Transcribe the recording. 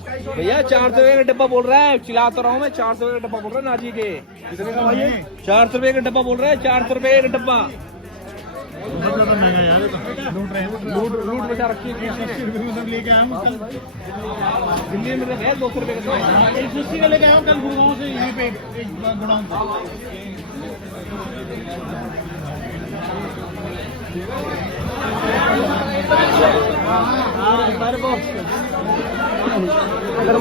भैया 400 रुपए का डब्बा बोल रहा है, चिल्ला तो रहा हूँ मैं। 400 रुपए का डब्बा बोल रहा है नाजी के। कितने का भाई? 400 रुपए का डब्बा बोल रहा है, 400 रुपए का डब्बा। महंगा यार, लूट बचा रखी है। लेके आया हूँ कल दिल्ली में है 200 रुपए का। 180 का लेके आया हूँ कल गुड़गांव से, यहीं पे एक गोडाउन था। अगर